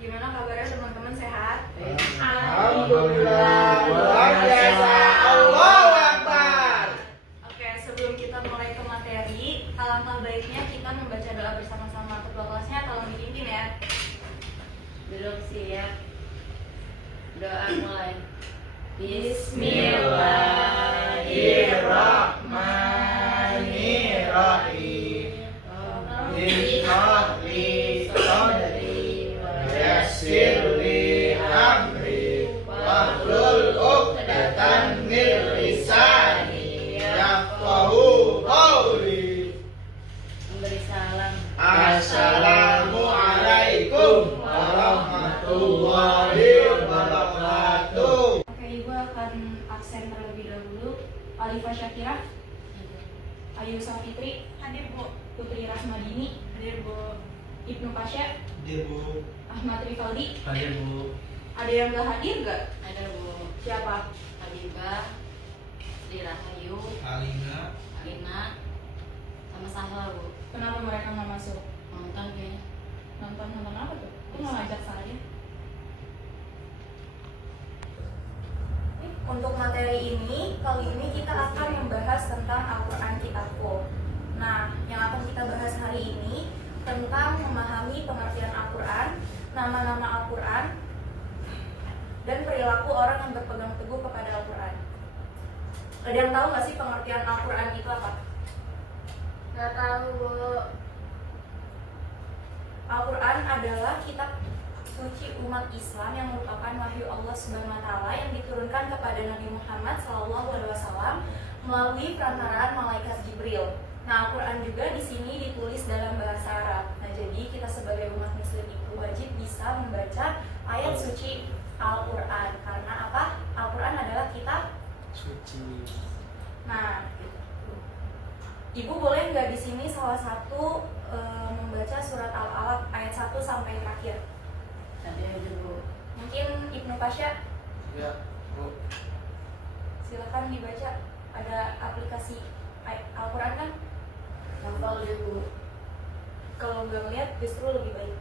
Gimana kabarnya teman-teman, sehat? Alhamdulillah, luar biasa, Allahu Akbar. Oke, sebelum kita mulai ke materi, alangkah baiknya kita membaca doa bersama-sama. Ketua kelasnya tolong dipimpin ya. Duduk siap. Doa mulai. Bismillahirrahmanirrahim. Ishrah li sadri wa yassir li amri wahlul 'uqdatam min lisani yafqahu qawli. Memberi salam. Assalamualaikum warahmatullahi wabarakatuh. Oke, Ibu akan absen terlebih dahulu. Alifah Syakirah, Ayu Safitri, hadir Bu. Putri Rahmadini, hadir Bu. Ibnu Pasya, Hadir Bu. Ahmad Rifaldi. Hadir Bu. Ada yang nggak hadir nggak? Ada Bu Siapa? Habibah, Sri Rahayu, Alina. Alina, sama Sahla Bu. Kenapa mereka nggak masuk? Nonton kayaknya. Nonton apa tuh? Kok nggak ngajak saya? Untuk materi ini, kali ini kita akan membahas tentang Al-Quran Kitabku. Nah, yang akan kita bahas hari ini tentang memahami pengertian Al-Quran, nama-nama Al-Quran, dan perilaku orang yang berpegang teguh kepada Al-Quran. Ada yang tahu nggak sih pengertian Al-Quran itu apa? Nggak tahu Bu. Al-Quran adalah kitab suci umat Islam yang merupakan wahyu Allah Subhanahu wa taala yang diturunkan kepada Nabi Muhammad SAW melalui perantaraan malaikat Jibril. Nah, Al-Quran juga di sini ditulis dalam bahasa Arab. Nah, jadi kita sebagai umat muslim itu wajib bisa membaca ayat suci Al-Quran. Karena apa? Al-Quran adalah kitab Suci. Nah, Ibu boleh nggak di sini salah satu membaca surat Al-Alaq ayat 1 sampai terakhir? Tadi aja Bu. Mungkin Ibnu Pasya, Ya, Bu. silakan dibaca. Ada aplikasi Al-Quran kan? Hafal ya Bu. Kalau nggak ngeliat justru lebih baik.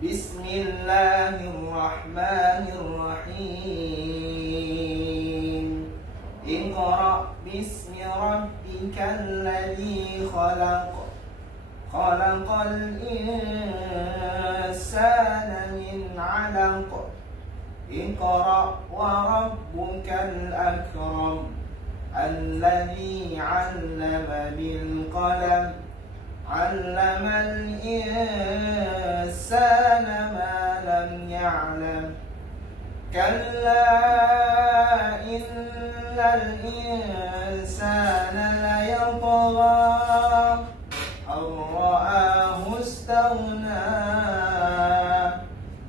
Bismillahirrahmanirrahim. Iqra bismi rabbikal ladzi khalaq. Khalaqal insana min 'alaq. Iqra wa rabbukal akram. Alladzi 'allama bil qalam. 'Allamal insana ma lam ya'lam. Kalla innal insana layatgha aw ra'ahu istaghna.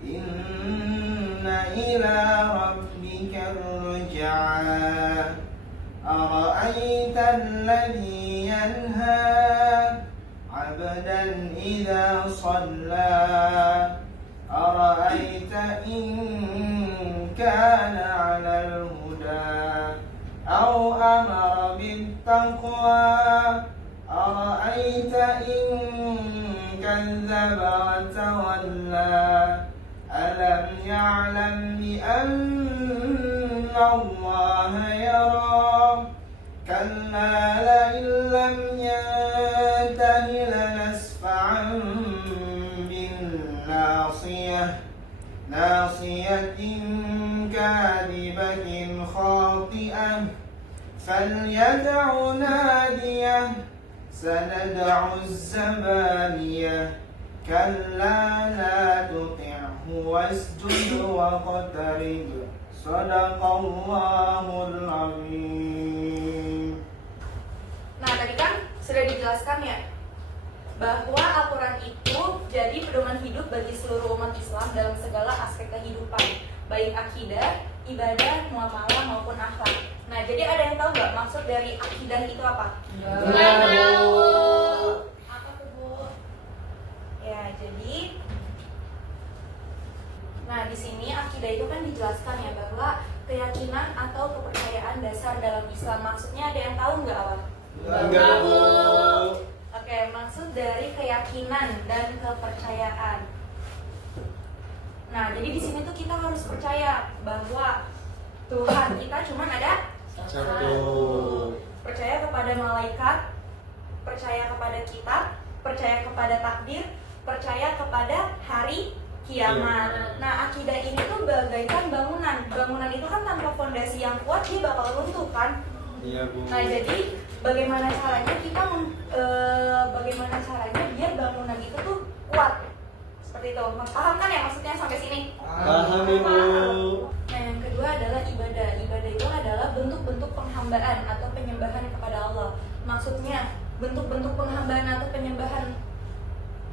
Inna ila rabbika ruj'a. Ara'aita alladhi yanha 'abdan idza shalla. Ara'aita in kana 'alal huda aw amara bit taqwa. Ara'aita in kadzdzaba wa tawalla. Alam ya'lam bi anna Allaha yara. Kalla la illam yantahi lanasfa'an bin nasiyah. Nasiyatin kadibatin khati'ah. Falyad'u nadiyah. Sanad'u az-zabaniyah. Kalla la tuti'hu wasjud waqtarib. Shadaqallahul azim. Nah, tadi kan sudah dijelaskan ya bahwa Al-Quran itu jadi pedoman hidup bagi seluruh umat Islam dalam segala aspek kehidupan, baik akidah, ibadah, muamalah maupun akhlak. Nah, jadi ada yang tahu nggak maksud dari akidah itu apa? Nggak tahu. Apa tuh Bu? Ya, jadi nah di sini akidah itu kan dijelaskan ya bahwa keyakinan atau kepercayaan dasar dalam Islam. Maksudnya ada yang tahu nggak apa? Enggak, Bu. Oke, maksud dari keyakinan dan kepercayaan. Nah, jadi di sini tuh kita harus percaya bahwa Tuhan kita cuma ada Satu. percaya kepada malaikat, percaya kepada kitab, percaya kepada takdir, percaya kepada hari kiamat. Nah, akidah ini tuh bagaikan bangunan. Bangunan itu kan tanpa fondasi yang kuat dia bakal runtuh kan. Iya, Bu. Nah, jadi bagaimana caranya bagaimana caranya biar bangunan itu tuh kuat? Seperti itu. Paham kan ya maksudnya sampai sini? Paham, Ibu. Nah, yang kedua adalah ibadah. Ibadah itu adalah bentuk-bentuk penghambaan atau penyembahan kepada Allah. Maksudnya, bentuk-bentuk penghambaan atau penyembahan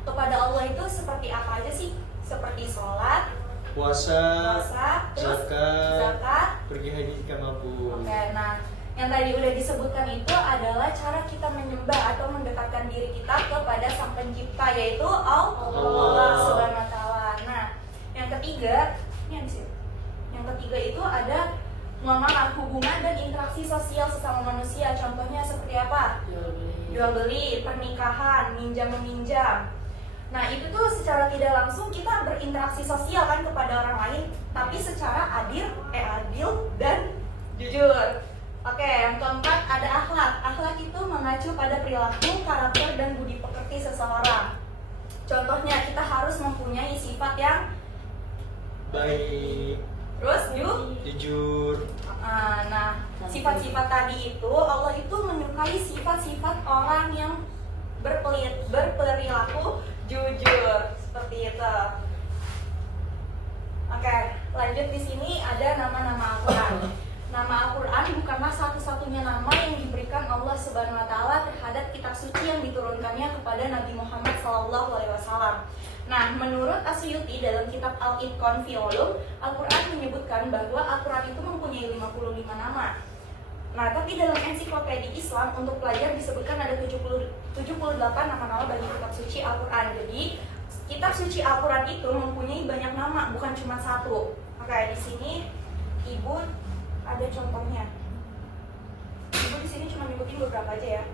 kepada Allah itu seperti apa aja sih? Seperti sholat, Puasa, terus zakat, zakat. pergi haji jika mampu. Oke, nah yang tadi udah disebutkan itu adalah cara kita menyembah atau mendekatkan diri kita kepada Sang Pencipta, yaitu Allah Subhanahu wa Ta'ala. Nah, yang ketiga, ini yang sini. Yang ketiga itu ada muamalah, hubungan dan interaksi sosial sesama manusia. Contohnya seperti apa? Jual beli, pernikahan, minjam meminjam. Nah, itu tuh secara tidak langsung kita berinteraksi sosial kan kepada orang lain, tapi secara adil dan jujur. Oke, yang keempat ada akhlak. Akhlak itu mengacu pada perilaku, karakter, dan budi pekerti seseorang. Contohnya, kita harus mempunyai sifat yang Baik, terus jujur. Nah, sifat-sifat tadi itu Allah itu menyukai sifat-sifat orang yang berperilaku jujur seperti itu. Oke, lanjut di sini ada nama-nama Al-Quran. Nama Al-Quran bukanlah satu-satunya nama yang diberikan Allah Subhanahu wa Ta'ala terhadap kitab suci yang diturunkannya kepada Nabi Muhammad SAW. Nah, menurut Asyuti dalam kitab Al-Itqan fi Ulum, Al-Quran menyebutkan bahwa Al-Quran itu mempunyai 55 nama. Nah, tapi dalam ensiklopedia Islam untuk pelajar disebutkan ada 78 nama-nama bagi kitab suci Al-Quran. Jadi, kitab suci Al-Quran itu mempunyai banyak nama, bukan cuma satu. Oke, di sini Ibu ada contohnya. Ibu di sini cuma nyebutin beberapa aja ya.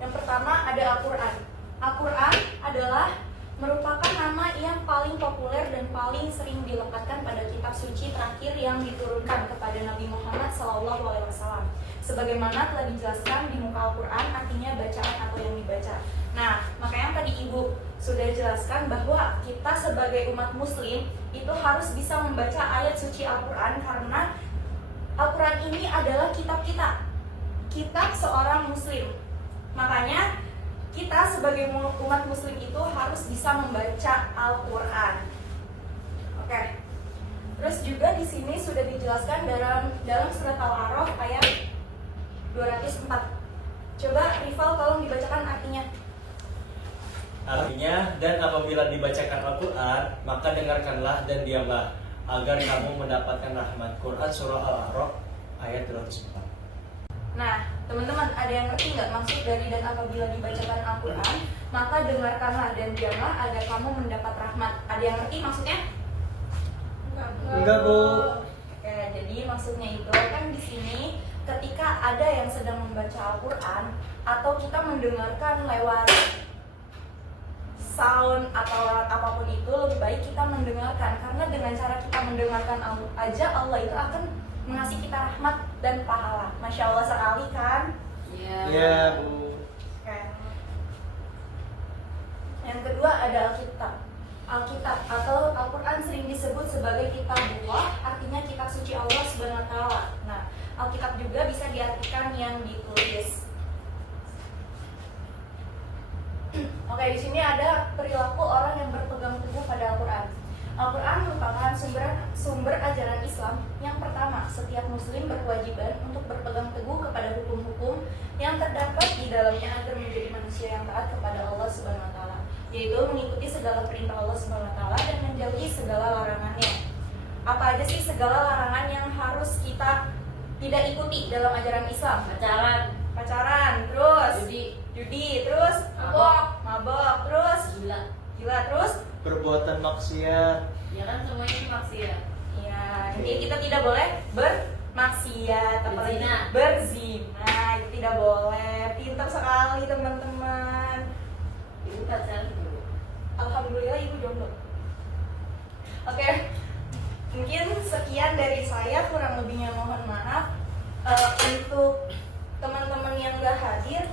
Yang pertama ada Al-Quran. Al-Quran adalah merupakan nama yang paling populer dan paling sering dilekatkan pada kitab suci terakhir yang diturunkan kepada Nabi Muhammad SAW. Sebagaimana telah dijelaskan di muka Al-Quran, artinya bacaan atau yang dibaca. Nah, makanya tadi Ibu sudah jelaskan bahwa kita sebagai umat muslim itu harus bisa membaca ayat suci Al-Quran karena Al-Quran ini adalah kitab kita, kitab seorang muslim. Makanya kita sebagai umat muslim itu harus bisa membaca Al-Quran. Oke. Terus juga di sini sudah dijelaskan dalam surat Al-A'raf ayat 204. Coba Rival tolong dibacakan artinya. Artinya, dan apabila dibacakan Al-Quran, maka dengarkanlah dan diamlah, agar kamu mendapatkan rahmat. Quran Surah Al-A'raf ayat 204. Nah, teman-teman, ada yang ngerti nggak maksud dari dan apabila dibacakan Al-Quran, maka dengarkanlah dan diamlah agar kamu mendapat rahmat. Ada yang ngerti maksudnya? Enggak, Bu. Oke, jadi maksudnya itu kan di sini ketika ada yang sedang membaca Al-Quran atau kita mendengarkan lewat sound atau lewat apapun itu, lebih baik kita mendengarkan, karena dengan cara kita mendengarkan aja Allah itu akan mengasih kita rahmat dan pahala. Masya Allah sekali kan? Iya, Bu. Oke. Yang kedua ada Alkitab. Alkitab atau Al-Quran sering disebut sebagai kitabullah, artinya kitab suci Allah Subhanahu wa Ta'ala. Nah, Alkitab juga bisa diartikan yang ditulis. Oke, di sini ada perilaku orang yang berpegang teguh pada Al-Quran. Al-Quran merupakan sumber ajaran Islam. Yang pertama, setiap muslim berkewajiban untuk berpegang teguh kepada hukum-hukum yang terdapat di dalamnya agar menjadi manusia yang taat kepada Allah Subhanahu wa Ta'ala, yaitu mengikuti segala perintah Allah Subhanahu wa Ta'ala dan menjauhi segala larangannya. Apa aja sih segala larangan yang harus kita tidak ikuti dalam ajaran Islam? Pacaran, terus judi, terus mabok, terus gila, terus Perbuatan maksiat. Ya kan semuanya ini maksiat. ya, jadi kita tidak boleh bermaksiat, apalagi berzina, itu tidak boleh. Pintar sekali teman-teman. Ibu pacaran dulu. Alhamdulillah ibu jomblo. Oke, mungkin sekian dari saya, kurang lebihnya mohon maaf. Untuk teman-teman yang gak hadir,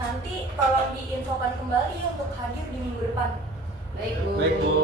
nanti tolong diinfokan kembali untuk hadir di minggu depan. Baik, Bu. Baik, Bu.